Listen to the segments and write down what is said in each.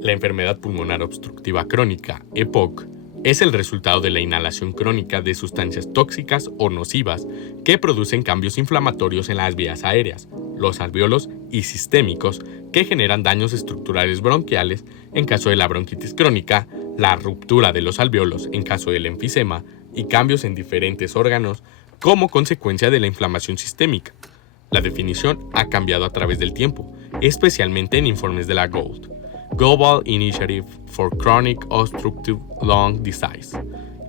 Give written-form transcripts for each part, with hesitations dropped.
La enfermedad pulmonar obstructiva crónica, EPOC, es el resultado de la inhalación crónica de sustancias tóxicas o nocivas que producen cambios inflamatorios en las vías aéreas, los alvéolos y sistémicos que generan daños estructurales bronquiales en caso de la bronquitis crónica, la ruptura de los alvéolos en caso del enfisema y cambios en diferentes órganos como consecuencia de la inflamación sistémica. La definición ha cambiado a través del tiempo, especialmente en informes de la GOLD, Global Initiative for Chronic Obstructive Lung Disease,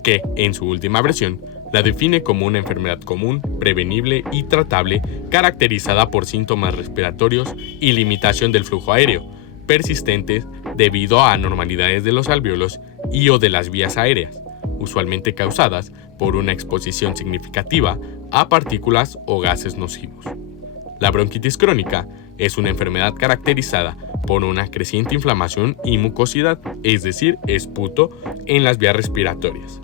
que, en su última versión, la define como una enfermedad común, prevenible y tratable caracterizada por síntomas respiratorios y limitación del flujo aéreo, persistentes debido a anormalidades de los alvéolos y o de las vías aéreas, usualmente causadas por una exposición significativa a partículas o gases nocivos. La bronquitis crónica es una enfermedad caracterizada por una creciente inflamación y mucosidad, es decir, esputo, en las vías respiratorias.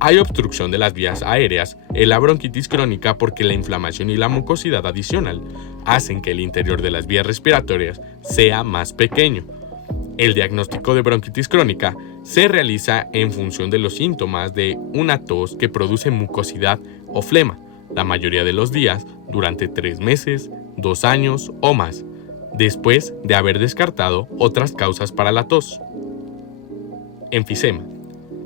Hay obstrucción de las vías aéreas en la bronquitis crónica porque la inflamación y la mucosidad adicional hacen que el interior de las vías respiratorias sea más pequeño. El diagnóstico de bronquitis crónica se realiza en función de los síntomas de una tos que produce mucosidad o flema, la mayoría de los días durante 3 meses, 2 años o más, después de haber descartado otras causas para la tos. Enfisema.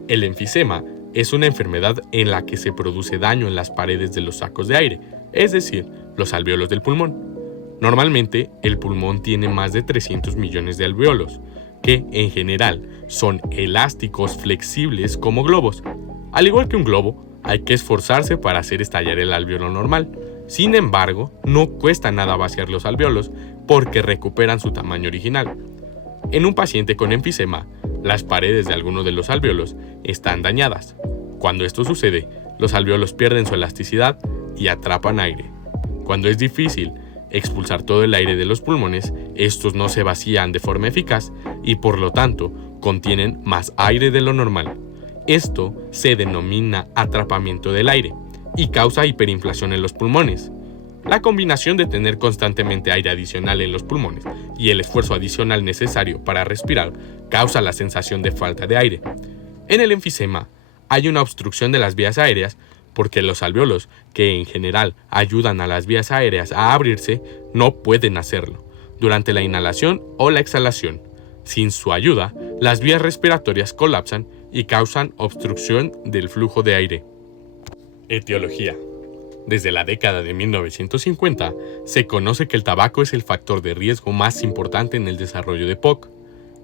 El enfisema es una enfermedad en la que se produce daño en las paredes de los sacos de aire, es decir, los alvéolos del pulmón. Normalmente, el pulmón tiene más de 300 millones de alvéolos, que, en general, son elásticos flexibles como globos. Al igual que un globo, hay que esforzarse para hacer estallar el alvéolo normal. Sin embargo, no cuesta nada vaciar los alvéolos porque recuperan su tamaño original. En un paciente con enfisema, las paredes de alguno de los alvéolos están dañadas. Cuando esto sucede, los alvéolos pierden su elasticidad y atrapan aire. Cuando es difícil expulsar todo el aire de los pulmones, estos no se vacían de forma eficaz y por lo tanto contienen más aire de lo normal. Esto se denomina atrapamiento del aire y causa hiperinflación en los pulmones. La combinación de tener constantemente aire adicional en los pulmones y el esfuerzo adicional necesario para respirar causa la sensación de falta de aire. En el enfisema hay una obstrucción de las vías aéreas porque los alvéolos, que en general ayudan a las vías aéreas a abrirse, no pueden hacerlo durante la inhalación o la exhalación. Sin su ayuda, las vías respiratorias colapsan y causan obstrucción del flujo de aire. Etiología. Desde la década de 1950, se conoce que el tabaco es el factor de riesgo más importante en el desarrollo de EPOC.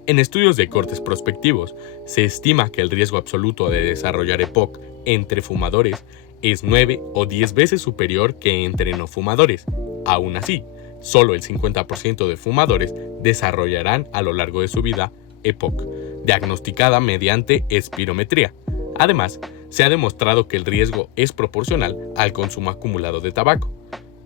En estudios de cortes prospectivos, se estima que el riesgo absoluto de desarrollar EPOC entre fumadores es 9 o 10 veces superior que entre no fumadores. Aún así, solo el 50% de fumadores desarrollarán a lo largo de su vida EPOC, diagnosticada mediante espirometría. Además, se ha demostrado que el riesgo es proporcional al consumo acumulado de tabaco,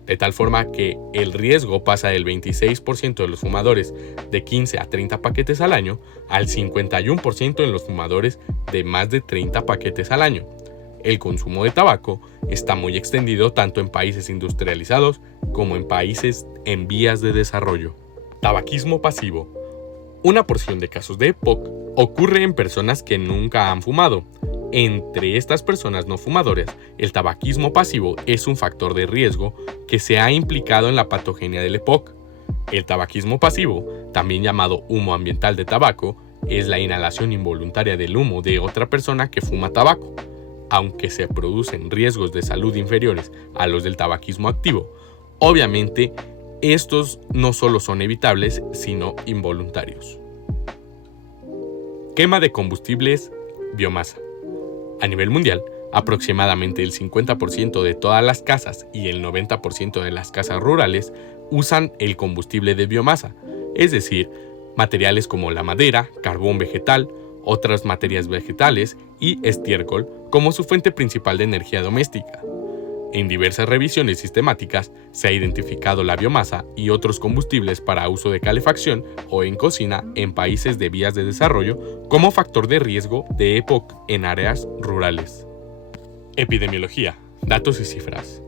de tal forma que el riesgo pasa del 26% de los fumadores de 15 a 30 paquetes al año al 51% en los fumadores de más de 30 paquetes al año. El consumo de tabaco está muy extendido tanto en países industrializados como en países en vías de desarrollo. Tabaquismo pasivo. Una porción de casos de EPOC ocurre en personas que nunca han fumado. Entre estas personas no fumadoras, el tabaquismo pasivo es un factor de riesgo que se ha implicado en la patogenia del EPOC. El tabaquismo pasivo, también llamado humo ambiental de tabaco, es la inhalación involuntaria del humo de otra persona que fuma tabaco. Aunque se producen riesgos de salud inferiores a los del tabaquismo activo, obviamente estos no solo son evitables, sino involuntarios. Quema de combustibles, biomasa. A nivel mundial, aproximadamente el 50% de todas las casas y el 90% de las casas rurales usan el combustible de biomasa, es decir, materiales como la madera, carbón vegetal, otras materias vegetales y estiércol como su fuente principal de energía doméstica. En diversas revisiones sistemáticas se ha identificado la biomasa y otros combustibles para uso de calefacción o en cocina en países de vías de desarrollo como factor de riesgo de EPOC en áreas rurales. Epidemiología, datos y cifras.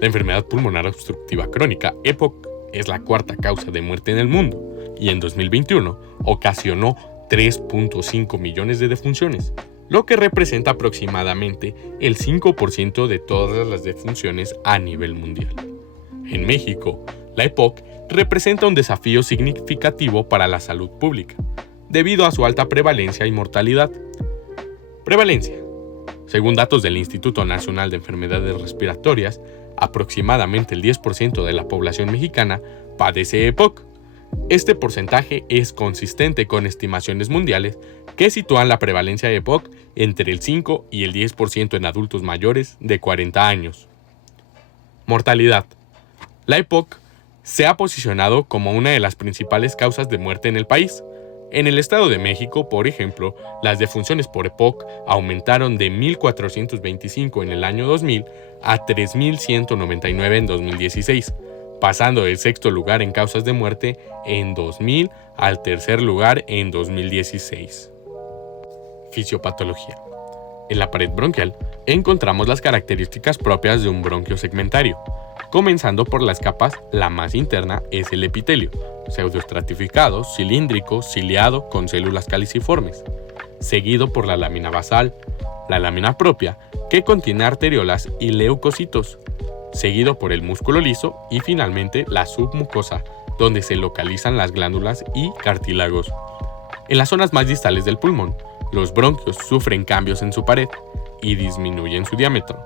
La enfermedad pulmonar obstructiva crónica, EPOC, es la cuarta causa de muerte en el mundo y en 2021 ocasionó 3.5 millones de defunciones, lo que representa aproximadamente el 5% de todas las defunciones a nivel mundial. En México, la EPOC representa un desafío significativo para la salud pública, debido a su alta prevalencia y mortalidad. Prevalencia. Según datos del Instituto Nacional de Enfermedades Respiratorias, aproximadamente el 10% de la población mexicana padece EPOC. Este porcentaje es consistente con estimaciones mundiales que sitúan la prevalencia de EPOC entre el 5 y el 10% en adultos mayores de 40 años. Mortalidad. La EPOC se ha posicionado como una de las principales causas de muerte en el país. En el Estado de México, por ejemplo, las defunciones por EPOC aumentaron de 1.425 en el año 2000 a 3.199 en 2016, pasando del sexto lugar en causas de muerte en 2000 al tercer lugar en 2016. Fisiopatología. En la pared bronquial encontramos las características propias de un bronquio segmentario. Comenzando por las capas, la más interna es el epitelio, pseudoestratificado, cilíndrico, ciliado, con células caliciformes, seguido por la lámina basal, la lámina propia, que contiene arteriolas y leucocitos, seguido por el músculo liso y finalmente la submucosa, donde se localizan las glándulas y cartílagos. En las zonas más distales del pulmón, los bronquios sufren cambios en su pared y disminuyen su diámetro.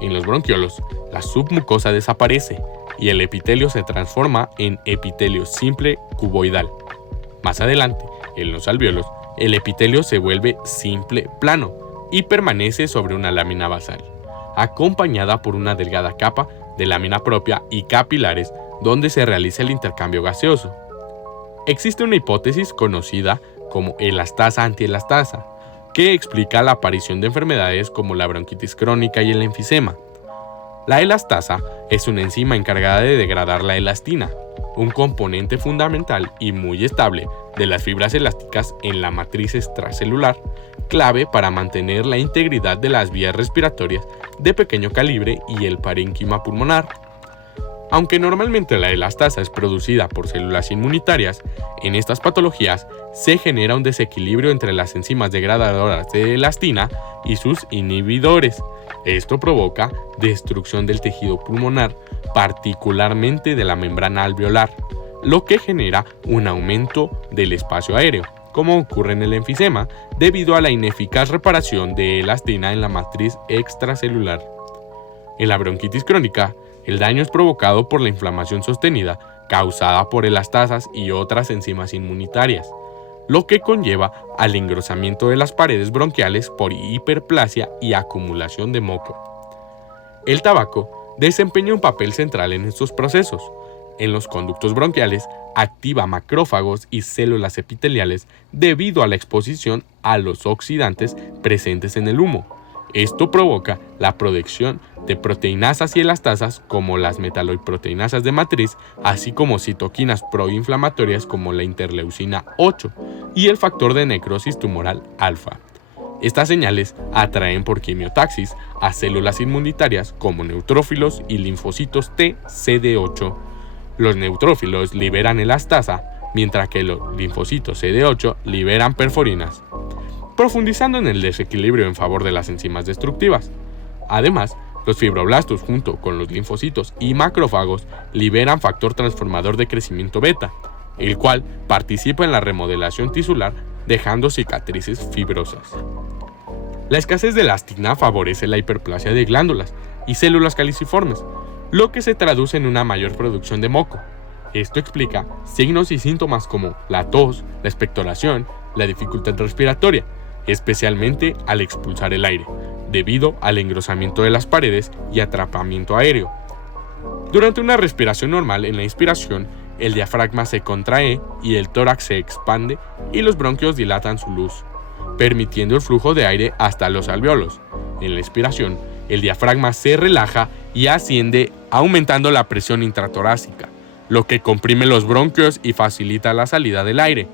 En los bronquiolos, la submucosa desaparece y el epitelio se transforma en epitelio simple cuboidal. Más adelante, en los alvéolos, el epitelio se vuelve simple plano y permanece sobre una lámina basal, acompañada por una delgada capa de lámina propia y capilares donde se realiza el intercambio gaseoso. Existe una hipótesis conocida como elastasa-antielastasa, que explica la aparición de enfermedades como la bronquitis crónica y el enfisema. La elastasa es una enzima encargada de degradar la elastina, un componente fundamental y muy estable de las fibras elásticas en la matriz extracelular, clave para mantener la integridad de las vías respiratorias de pequeño calibre y el parénquima pulmonar. Aunque normalmente la elastasa es producida por células inmunitarias, en estas patologías se genera un desequilibrio entre las enzimas degradadoras de elastina y sus inhibidores. Esto provoca destrucción del tejido pulmonar, particularmente de la membrana alveolar, lo que genera un aumento del espacio aéreo, como ocurre en el enfisema, debido a la ineficaz reparación de elastina en la matriz extracelular. En la bronquitis crónica, el daño es provocado por la inflamación sostenida causada por elastasas y otras enzimas inmunitarias, lo que conlleva al engrosamiento de las paredes bronquiales por hiperplasia y acumulación de moco. El tabaco desempeña un papel central en estos procesos. En los conductos bronquiales activa macrófagos y células epiteliales debido a la exposición a los oxidantes presentes en el humo. Esto provoca la producción de proteinasas y elastasas como las metaloproteínasas de matriz, así como citoquinas proinflamatorias como la interleucina 8 y el factor de necrosis tumoral alfa. Estas señales atraen por quimiotaxis a células inmunitarias como neutrófilos y linfocitos T CD8. Los neutrófilos liberan elastasa, mientras que los linfocitos CD8 liberan perforinas, profundizando en el desequilibrio en favor de las enzimas destructivas. Además, los fibroblastos junto con los linfocitos y macrófagos liberan factor transformador de crecimiento beta, el cual participa en la remodelación tisular dejando cicatrices fibrosas. La escasez de elastina favorece la hiperplasia de glándulas y células caliciformes, lo que se traduce en una mayor producción de moco. Esto explica signos y síntomas como la tos, la expectoración, la dificultad respiratoria, especialmente al expulsar el aire, debido al engrosamiento de las paredes y atrapamiento aéreo. Durante una respiración normal, en la inspiración, el diafragma se contrae y el tórax se expande y los bronquios dilatan su luz, permitiendo el flujo de aire hasta los alvéolos. En la expiración, el diafragma se relaja y asciende, aumentando la presión intratorácica, lo que comprime los bronquios y facilita la salida del aire.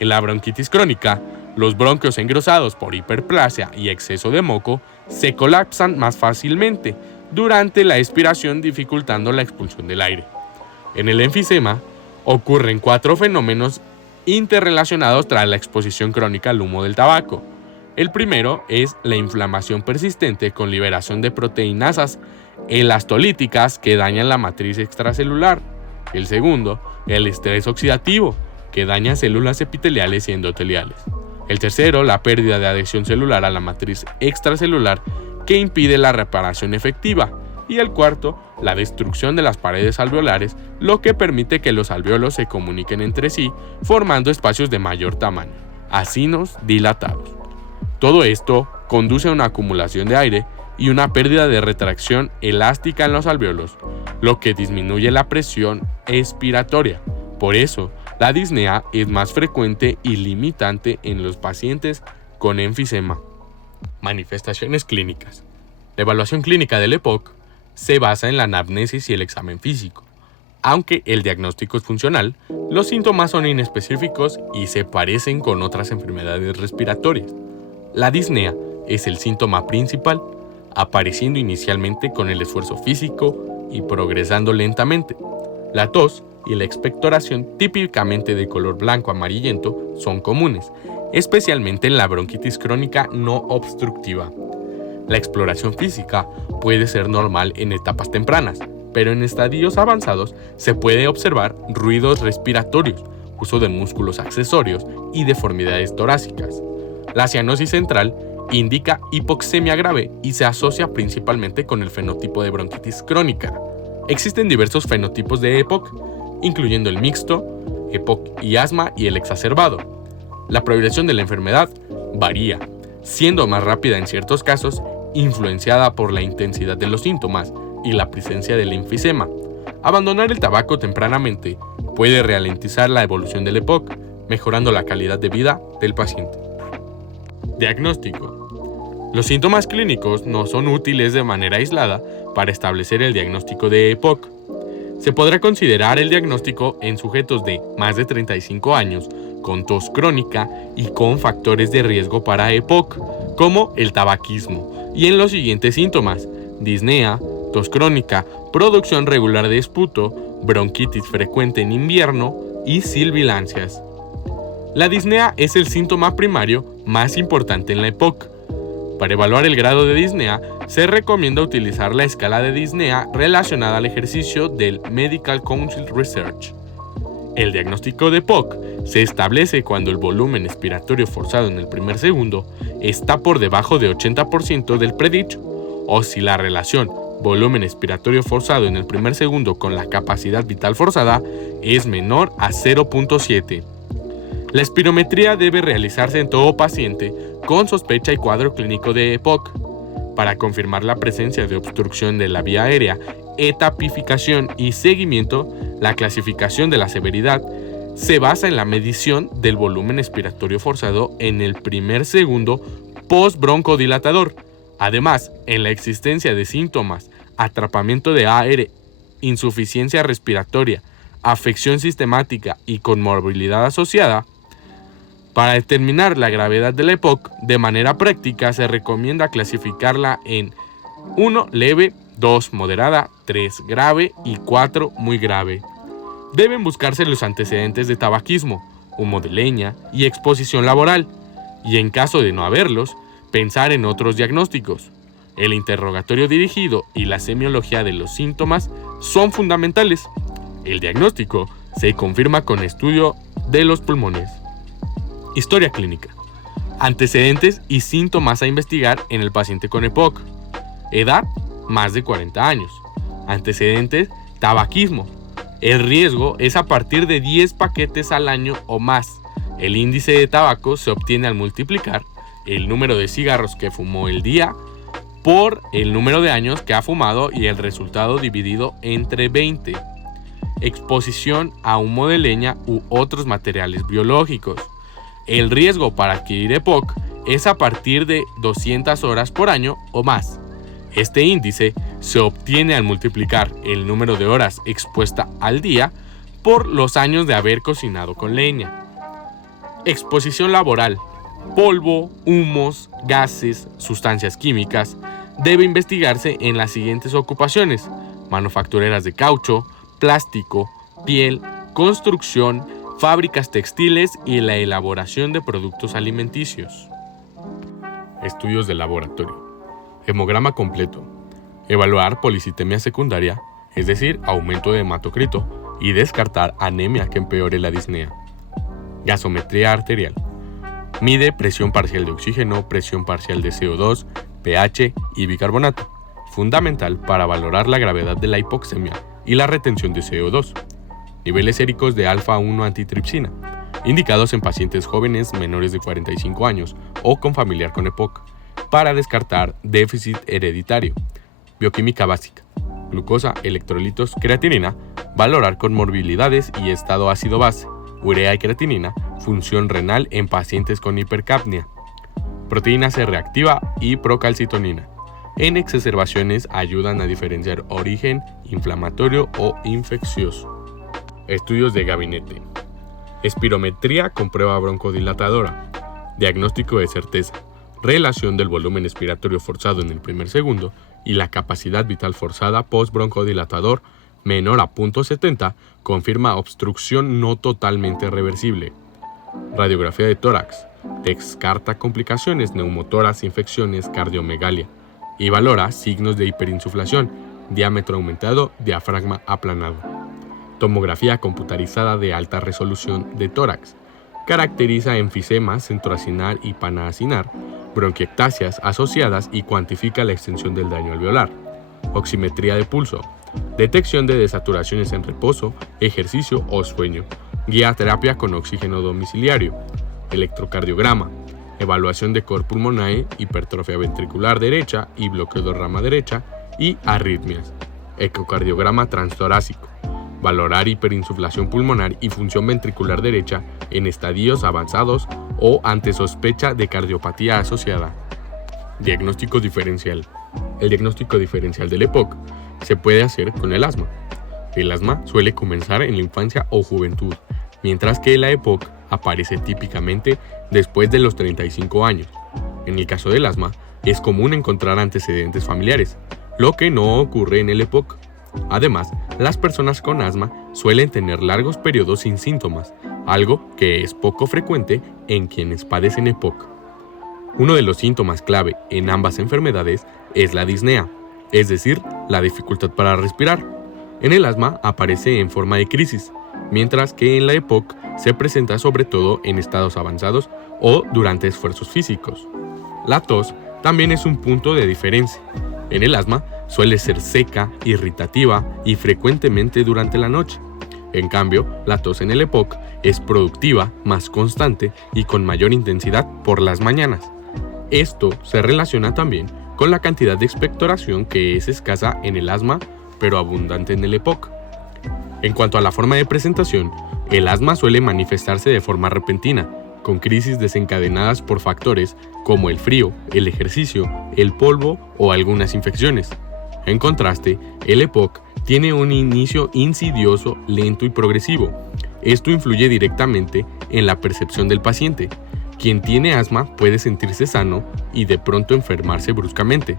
En la bronquitis crónica, los bronquios engrosados por hiperplasia y exceso de moco se colapsan más fácilmente durante la expiración, dificultando la expulsión del aire. En el enfisema ocurren 4 fenómenos interrelacionados tras la exposición crónica al humo del tabaco. El primero es la inflamación persistente con liberación de proteínasas elastolíticas que dañan la matriz extracelular. El segundo, el estrés oxidativo, que daña células epiteliales y endoteliales. El tercero, la pérdida de adhesión celular a la matriz extracelular que impide la reparación efectiva. Y el cuarto, la destrucción de las paredes alveolares, lo que permite que los alvéolos se comuniquen entre sí, formando espacios de mayor tamaño, acinos dilatados. Todo esto conduce a una acumulación de aire y una pérdida de retracción elástica en los alvéolos, lo que disminuye la presión expiratoria. Por eso, la disnea es más frecuente y limitante en los pacientes con enfisema. Manifestaciones clínicas. La evaluación clínica del EPOC se basa en la anamnesis y el examen físico. Aunque el diagnóstico es funcional, los síntomas son inespecíficos y se parecen con otras enfermedades respiratorias. La disnea es el síntoma principal, apareciendo inicialmente con el esfuerzo físico y progresando lentamente. La tos y la expectoración, típicamente de color blanco amarillento, son comunes, especialmente en la bronquitis crónica no obstructiva. La exploración física puede ser normal en etapas tempranas, pero en estadios avanzados se puede observar ruidos respiratorios, uso de músculos accesorios y deformidades torácicas. La cianosis central indica hipoxemia grave y se asocia principalmente con el fenotipo de bronquitis crónica. Existen diversos fenotipos de EPOC, incluyendo el mixto, EPOC y asma y el exacerbado. La progresión de la enfermedad varía, siendo más rápida en ciertos casos, influenciada por la intensidad de los síntomas y la presencia del enfisema. Abandonar el tabaco tempranamente puede ralentizar la evolución del EPOC, mejorando la calidad de vida del paciente. Diagnóstico. Los síntomas clínicos no son útiles de manera aislada para establecer el diagnóstico de EPOC. Se podrá considerar el diagnóstico en sujetos de más de 35 años, con tos crónica y con factores de riesgo para EPOC, como el tabaquismo, y en los siguientes síntomas: disnea, tos crónica, producción regular de esputo, bronquitis frecuente en invierno y sibilancias. La disnea es el síntoma primario más importante en la EPOC. Para evaluar el grado de disnea, se recomienda utilizar la escala de disnea relacionada al ejercicio del Medical Council Research. El diagnóstico de EPOC se establece cuando el volumen expiratorio forzado en el primer segundo está por debajo de 80% del predicho, o si la relación volumen expiratorio forzado en el primer segundo con la capacidad vital forzada es menor a 0.7. La espirometría debe realizarse en todo paciente con sospecha y cuadro clínico de EPOC. Para confirmar la presencia de obstrucción de la vía aérea, etapificación y seguimiento, la clasificación de la severidad se basa en la medición del volumen expiratorio forzado en el primer segundo post-broncodilatador. Además, en la existencia de síntomas, atrapamiento de aire, insuficiencia respiratoria, afección sistemática y comorbilidad asociada. Para determinar la gravedad de la EPOC, de manera práctica se recomienda clasificarla en 1 leve, 2 moderada, 3 grave y 4 muy grave. Deben buscarse los antecedentes de tabaquismo, humo de leña y exposición laboral, y en caso de no haberlos, pensar en otros diagnósticos. El interrogatorio dirigido y la semiología de los síntomas son fundamentales. El diagnóstico se confirma con estudio de los pulmones. Historia clínica. Antecedentes y síntomas a investigar en el paciente con EPOC. Edad, más de 40 años. Antecedentes, tabaquismo. El riesgo es a partir de 10 paquetes al año o más. El índice de tabaco se obtiene al multiplicar el número de cigarros que fumó el día por el número de años que ha fumado y el resultado dividido entre 20. Exposición a humo de leña u otros materiales biológicos. El riesgo para adquirir EPOC es a partir de 200 horas por año o más. Este índice se obtiene al multiplicar el número de horas expuesta al día por los años de haber cocinado con leña. Exposición laboral. Polvo, humos, gases, sustancias químicas. Debe investigarse en las siguientes ocupaciones: manufactureras de caucho, plástico, piel, construcción, fábricas textiles y la elaboración de productos alimenticios. Estudios de laboratorio. Hemograma completo. Evaluar policitemia secundaria, es decir, aumento de hematocrito, y descartar anemia que empeore la disnea. Gasometría arterial. Mide presión parcial de oxígeno, presión parcial de CO2, pH y bicarbonato, fundamental para valorar la gravedad de la hipoxemia y la retención de CO2. Niveles séricos de alfa-1 antitripsina, indicados en pacientes jóvenes menores de 45 años o con familiar con EPOC, para descartar déficit hereditario. Bioquímica básica. Glucosa, electrolitos, creatinina, valorar comorbilidades y estado ácido-base, urea y creatinina, función renal en pacientes con hipercapnia. Proteína C reactiva y procalcitonina. En exacerbaciones ayudan a diferenciar origen inflamatorio o infeccioso. Estudios de gabinete. Espirometría con prueba broncodilatadora. Diagnóstico de certeza. Relación del volumen expiratorio forzado en el primer segundo y la capacidad vital forzada post-broncodilatador menor a 0.70 confirma obstrucción no totalmente reversible. Radiografía de tórax. Descarta complicaciones neumotoras, infecciones, cardiomegalia y valora signos de hiperinsuflación, diámetro aumentado, diafragma aplanado. Tomografía computarizada de alta resolución de tórax. Caracteriza enfisema centroacinar y panaacinar, bronquiectasias asociadas y cuantifica la extensión del daño alveolar. Oximetría de pulso. Detección de desaturaciones en reposo, ejercicio o sueño. Guía terapia con oxígeno domiciliario. Electrocardiograma. Evaluación de cor pulmonae, hipertrofia ventricular derecha y bloqueo de rama derecha y arritmias. Ecocardiograma transtorácico. Valorar hiperinsuflación pulmonar y función ventricular derecha en estadios avanzados o ante sospecha de cardiopatía asociada. Diagnóstico diferencial. El diagnóstico diferencial del EPOC se puede hacer con el asma. El asma suele comenzar en la infancia o juventud, mientras que la EPOC aparece típicamente después de los 35 años. En el caso del asma, es común encontrar antecedentes familiares, lo que no ocurre en el EPOC. Además, las personas con asma suelen tener largos periodos sin síntomas, algo que es poco frecuente en quienes padecen EPOC. Uno de los síntomas clave en ambas enfermedades es la disnea, es decir, la dificultad para respirar. En el asma aparece en forma de crisis, mientras que en la EPOC se presenta sobre todo en estados avanzados o durante esfuerzos físicos. La tos también es un punto de diferencia. En el asma suele ser seca, irritativa y frecuentemente durante la noche. En cambio, la tos en el EPOC es productiva, más constante y con mayor intensidad por las mañanas. Esto se relaciona también con la cantidad de expectoración que es escasa en el asma, pero abundante en el EPOC. En cuanto a la forma de presentación, el asma suele manifestarse de forma repentina, con crisis desencadenadas por factores como el frío, el ejercicio, el polvo o algunas infecciones. En contraste, el EPOC tiene un inicio insidioso, lento y progresivo. Esto influye directamente en la percepción del paciente. Quien tiene asma puede sentirse sano y de pronto enfermarse bruscamente,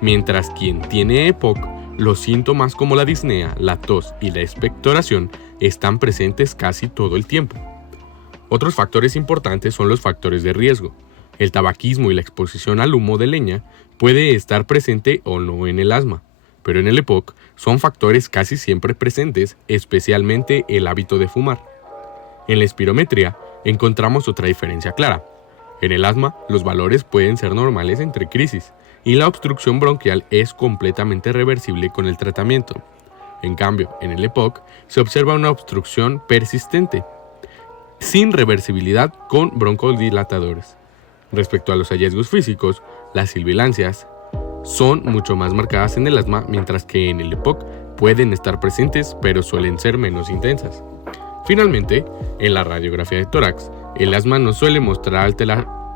mientras quien tiene EPOC, los síntomas como la disnea, la tos y la expectoración están presentes casi todo el tiempo. Otros factores importantes son los factores de riesgo. El tabaquismo y la exposición al humo de leña puede estar presente o no en el asma, pero en el EPOC son factores casi siempre presentes, especialmente el hábito de fumar. En la espirometría encontramos otra diferencia clara. En el asma, los valores pueden ser normales entre crisis, y la obstrucción bronquial es completamente reversible con el tratamiento. En cambio, en el EPOC se observa una obstrucción persistente, sin reversibilidad con broncodilatadores. Respecto a los hallazgos físicos, las sibilancias son mucho más marcadas en el asma, mientras que en el EPOC pueden estar presentes, pero suelen ser menos intensas. Finalmente, en la radiografía de tórax, el asma no suele mostrar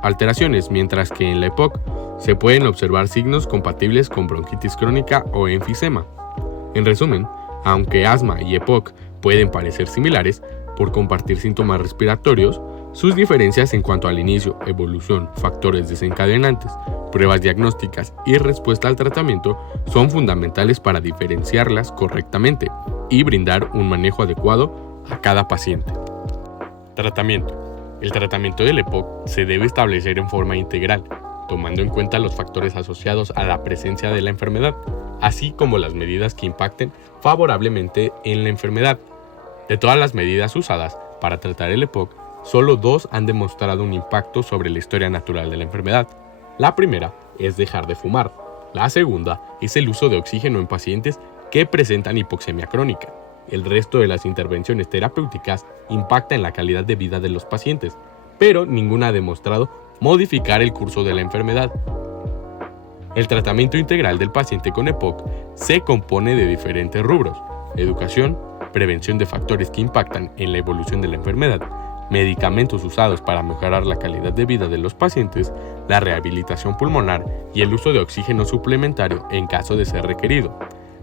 alteraciones, mientras que en la EPOC se pueden observar signos compatibles con bronquitis crónica o enfisema. En resumen, aunque asma y EPOC pueden parecer similares por compartir síntomas respiratorios, sus diferencias en cuanto al inicio, evolución, factores desencadenantes, pruebas diagnósticas y respuesta al tratamiento son fundamentales para diferenciarlas correctamente y brindar un manejo adecuado a cada paciente. Tratamiento. El tratamiento del EPOC se debe establecer en forma integral, tomando en cuenta los factores asociados a la presencia de la enfermedad, así como las medidas que impacten favorablemente en la enfermedad. De todas las medidas usadas para tratar el EPOC, solo 2 han demostrado un impacto sobre la historia natural de la enfermedad. La primera es dejar de fumar. La segunda es el uso de oxígeno en pacientes que presentan hipoxemia crónica. El resto de las intervenciones terapéuticas impacta en la calidad de vida de los pacientes, pero ninguna ha demostrado modificar el curso de la enfermedad. El tratamiento integral del paciente con EPOC se compone de diferentes rubros: educación, prevención de factores que impactan en la evolución de la enfermedad, medicamentos usados para mejorar la calidad de vida de los pacientes, la rehabilitación pulmonar y el uso de oxígeno suplementario en caso de ser requerido.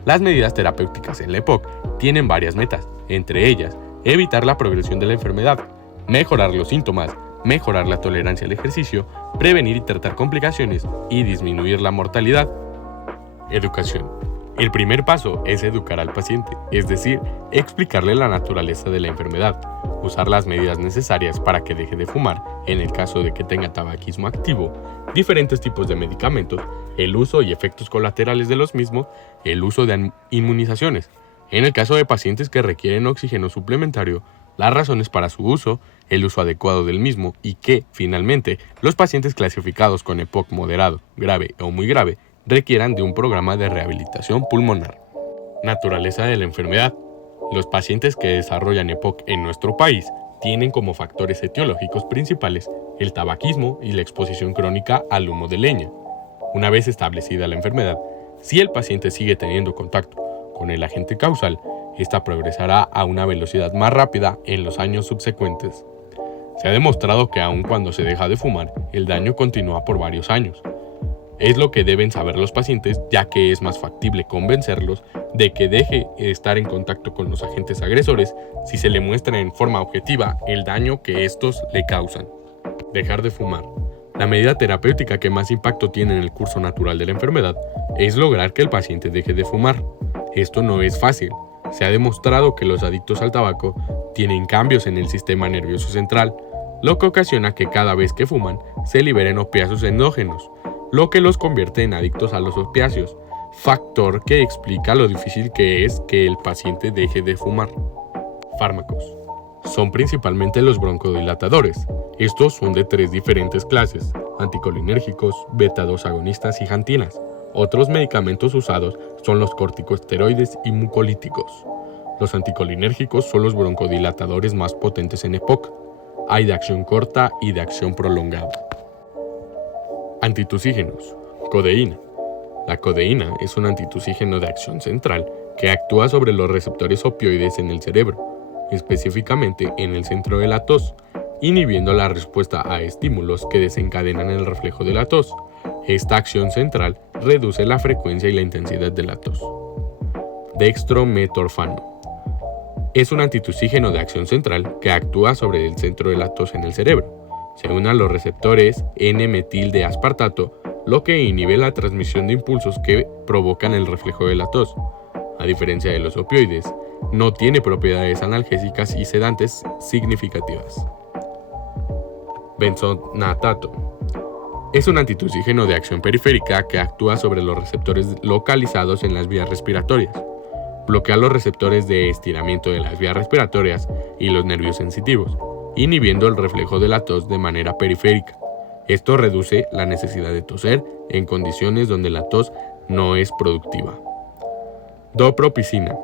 Las medidas terapéuticas en la EPOC tienen varias metas, entre ellas, evitar la progresión de la enfermedad, mejorar los síntomas, mejorar la tolerancia al ejercicio, prevenir y tratar complicaciones y disminuir la mortalidad. Educación. El primer paso es educar al paciente, es decir, explicarle la naturaleza de la enfermedad, usar las medidas necesarias para que deje de fumar en el caso de que tenga tabaquismo activo, diferentes tipos de medicamentos, el uso y efectos colaterales de los mismos, el uso de inmunizaciones. En el caso de pacientes que requieren oxígeno suplementario, las razones para su uso, el uso adecuado del mismo y que, finalmente, los pacientes clasificados con EPOC moderado, grave o muy grave requieran de un programa de rehabilitación pulmonar. Naturaleza de la enfermedad. Los pacientes que desarrollan EPOC en nuestro país tienen como factores etiológicos principales el tabaquismo y la exposición crónica al humo de leña. Una vez establecida la enfermedad, si el paciente sigue teniendo contacto con el agente causal, esta progresará a una velocidad más rápida en los años subsecuentes. Se ha demostrado que aun cuando se deja de fumar, el daño continúa por varios años. Es lo que deben saber los pacientes, ya que es más factible convencerlos de que deje de estar en contacto con los agentes agresores si se le muestra en forma objetiva el daño que estos le causan. Dejar de fumar. La medida terapéutica que más impacto tiene en el curso natural de la enfermedad es lograr que el paciente deje de fumar. Esto no es fácil. Se ha demostrado que los adictos al tabaco tienen cambios en el sistema nervioso central, lo que ocasiona que cada vez que fuman se liberen opiáceos endógenos, lo que los convierte en adictos a los opiáceos, factor que explica lo difícil que es que el paciente deje de fumar. Fármacos. Son principalmente los broncodilatadores. Estos son de 3 diferentes clases: anticolinérgicos, beta-2 agonistas y xantinas. Otros medicamentos usados son los corticosteroides y mucolíticos. Los anticolinérgicos son los broncodilatadores más potentes en EPOC. Hay de acción corta y de acción prolongada. Antitusígenos. Codeína. La codeína es un antitusígeno de acción central que actúa sobre los receptores opioides en el cerebro, específicamente en el centro de la tos, inhibiendo la respuesta a estímulos que desencadenan el reflejo de la tos. Esta acción central reduce la frecuencia y la intensidad de la tos. Dextrometorfano. Es un antitusígeno de acción central que actúa sobre el centro de la tos en el cerebro. Se une a los receptores N-metil-D-aspartato, lo que inhibe la transmisión de impulsos que provocan el reflejo de la tos. A diferencia de los opioides, no tiene propiedades analgésicas y sedantes significativas. Benzonatato. Es un antitusígeno de acción periférica que actúa sobre los receptores localizados en las vías respiratorias. Bloquea los receptores de estiramiento de las vías respiratorias y los nervios sensitivos, inhibiendo el reflejo de la tos de manera periférica. Esto reduce la necesidad de toser en condiciones donde la tos no es productiva. Dopropicina.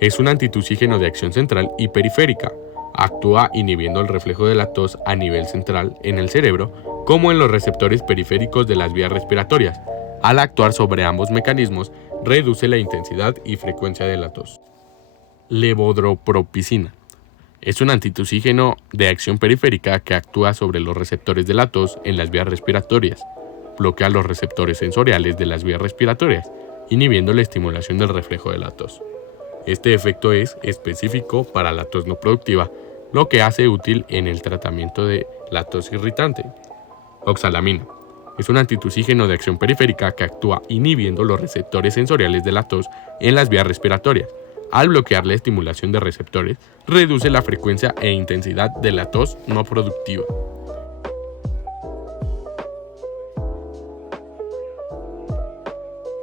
Es un antitusígeno de acción central y periférica. Actúa inhibiendo el reflejo de la tos a nivel central en el cerebro, como en los receptores periféricos de las vías respiratorias. Al actuar sobre ambos mecanismos, reduce la intensidad y frecuencia de la tos. Levodoropropicina. Es un antitusígeno de acción periférica que actúa sobre los receptores de la tos en las vías respiratorias. Bloquea los receptores sensoriales de las vías respiratorias, inhibiendo la estimulación del reflejo de la tos. Este efecto es específico para la tos no productiva, lo que hace útil en el tratamiento de la tos irritante. Oxalamina. Es un antitusígeno de acción periférica que actúa inhibiendo los receptores sensoriales de la tos en las vías respiratorias. Al bloquear la estimulación de receptores, reduce la frecuencia e intensidad de la tos no productiva.